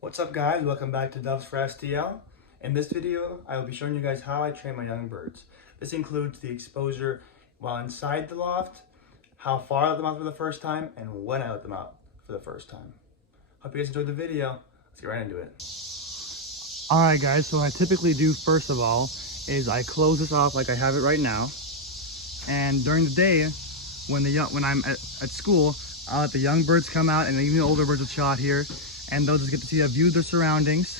What's up guys, welcome back to Doves for STL. In this video, I will be showing you guys how I train my young birds. This includes the exposure while inside the loft, how far I let them out for the first time, and when I let them out for the first time. Hope you guys enjoyed the video. Let's get right into it. Alright guys, so what I typically do first of all is I close this off like I have it right now. And during the day, when I'm at school, I'll let the young birds come out and even the older birds will chill out here, and they'll just get to see a view of their surroundings.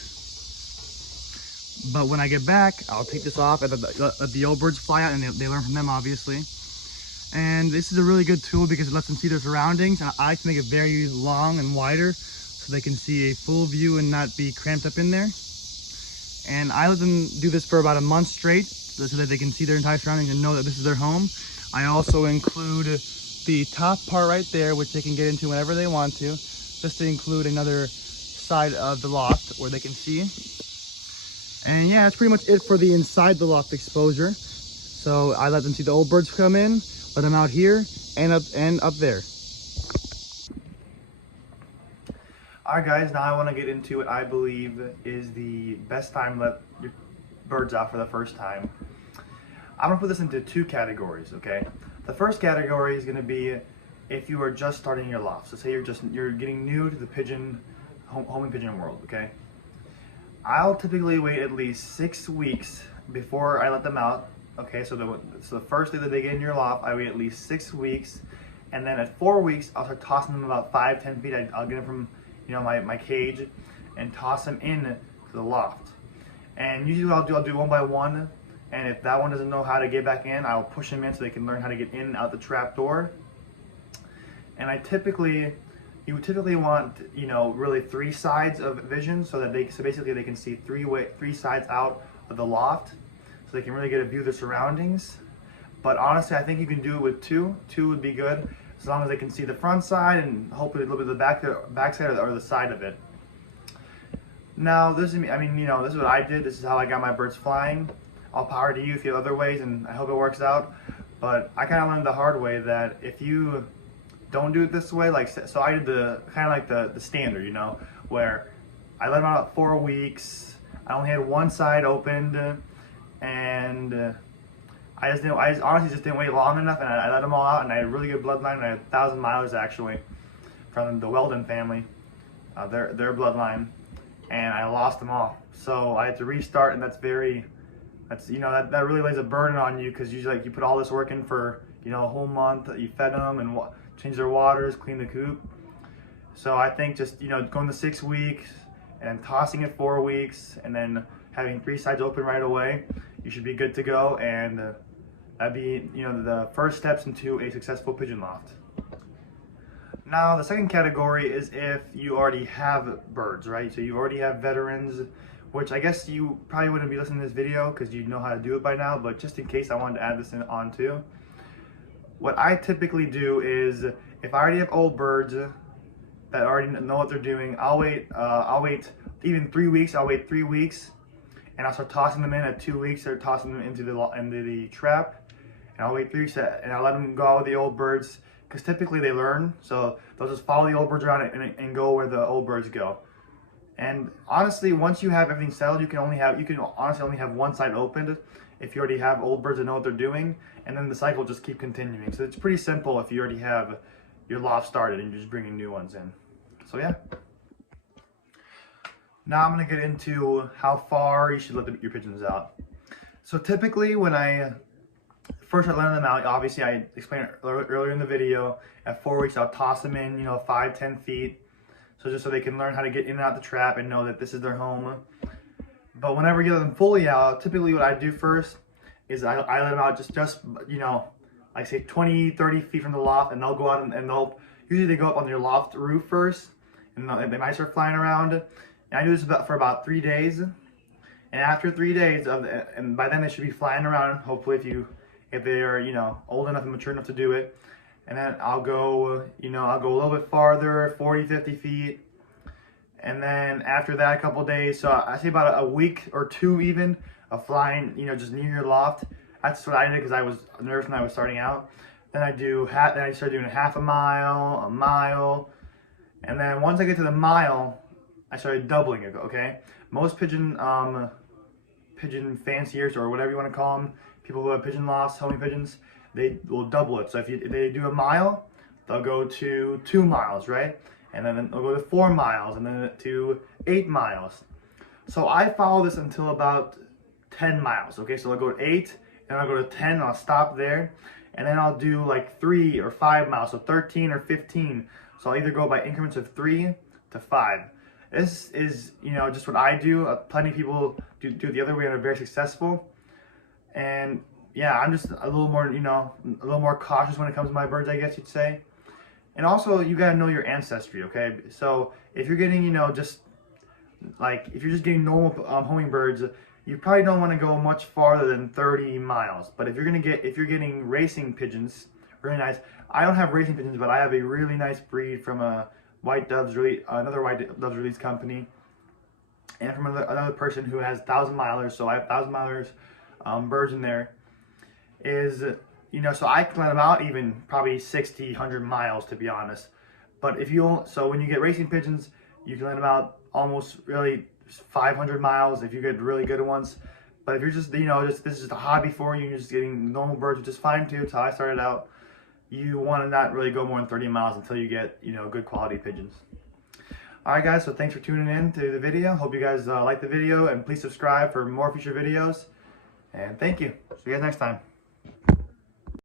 But when I get back, I'll take this off and let the old birds fly out, and they learn from them, obviously. And this is a really good tool because it lets them see their surroundings, and I like to make it very long and wider so they can see a full view and not be cramped up in there. And I let them do this for about a month straight so that they can see their entire surroundings and know that this is their home. I also include the top part right there, which they can get into whenever they want to, just to include another side of the loft where they can see. And yeah, that's pretty much it for the inside the loft exposure. So I let them see the old birds come in, let them out here and up there. Alright guys, now I want to get into what I believe is the best time to let your birds out for the first time. I'm going to put this into two categories, okay? The first category is going to be if you are just starting your loft. So say you're getting new to the homing pigeon world, okay? I'll typically wait at least 6 weeks before I let them out. Okay, so the first day that they get in your loft, I wait at least 6 weeks, and then at 4 weeks, I'll start tossing them about 5-10 feet. I'll get them from my cage and toss them in to the loft. And usually I'll do one by one. And if that one doesn't know how to get back in, I'll push them in so they can learn how to get in and out the trap door. And you would typically want, really 3 sides of vision so basically they can see three sides out of the loft, so they can really get a view of the surroundings. But honestly, I think you can do it with 2. 2 would be good, as long as they can see the front side and hopefully a little bit of the back side or the side of it. Now, this is what I did. This is how I got my birds flying. All power to you if you have other ways, and I hope it works out. But I kind of learned the hard way that if you don't do it this way, so I did the standard, where I let them out at 4 weeks. I only had one side opened, and I honestly just didn't wait long enough, and I let them all out, and I had a really good bloodline. And I had 1,000 milers actually from the Weldon family, their bloodline, and I lost them all. So I had to restart, and that really lays a burden on you, because usually you put all this work in for a whole month. You fed them and change their waters, clean the coop. So I think just going to 6 weeks and tossing it 4 weeks, and then having 3 sides open right away, you should be good to go. And that'd be the first steps into a successful pigeon loft. Now the second category is if you already have birds, right? So you already have veterans, which I guess you probably wouldn't be listening to this video because you know how to do it by now, but just in case, I wanted to add this on too. What I typically do is, if I already have old birds that already know what they're doing, I'll wait even 3 weeks. I'll wait 3 weeks, and I'll start tossing them in at 2 weeks. Start tossing them into the trap, and I'll wait 3 weeks, and I'll let them go out with the old birds, because typically they learn, so they'll just follow the old birds around and go where the old birds go. And honestly, once you have everything settled, you can honestly only have one side opened if you already have old birds that know what they're doing, and then the cycle just keep continuing. So it's pretty simple if you already have your loft started and you're just bringing new ones in. So yeah. Now I'm going to get into how far you should let your pigeons out. So typically when I first start letting them out, obviously I explained it earlier in the video, at 4 weeks I'll toss them in 5-10 feet. So just so they can learn how to get in and out the trap and know that this is their home. But whenever you let them fully out, typically what I do first is I let them out just like say 20-30 feet from the loft, and they'll go out and usually they go up on your loft roof first, and they might start flying around. And I do this for about 3 days. And after 3 days and by then they should be flying around, hopefully if they are old enough and mature enough to do it. And then I'll go a little bit farther, 40-50 feet. And then after that, a couple days, so I say about a week or 2 even of flying, just near your loft. That's what I did because I was nervous when I was starting out. Then I started doing a half a mile, and then once I get to the mile, I started doubling it, okay? Most pigeon fanciers, or whatever you want to call them, people who have pigeon loss, homing pigeons, they will double it. So if they do a mile, they'll go to 2 miles, right? And then they'll go to 4 miles, and then to 8 miles. So I follow this until about 10 miles, okay? So I'll go to 8, and I'll go to 10, and I'll stop there. And then I'll do like 3 or 5 miles, so 13 or 15. So I'll either go by increments of 3 to 5. This is, just what I do. Plenty of people do it the other way and are very successful. And yeah, I'm just a little more, a little more cautious when it comes to my birds, I guess you'd say. And also, you gotta know your ancestry, okay? So if you're getting, if you're just getting normal homing birds, you probably don't want to go much farther than 30 miles. But if you're getting racing pigeons, really nice. I don't have racing pigeons, but I have a really nice breed from another white doves release company, and from another person who has 1,000-milers. So I have 1,000-milers birds in there. So I can let them out even probably 60, 100 miles, to be honest. But when you get racing pigeons, you can let them out almost really 500 miles if you get really good ones. But if you're just, this is just a hobby for you, and you're just getting normal birds, which is fine too. That's how I started out. You want to not really go more than 30 miles until you get, good quality pigeons. Alright guys, so thanks for tuning in to the video. Hope you guys like the video, and please subscribe for more future videos. And thank you. See you guys next time.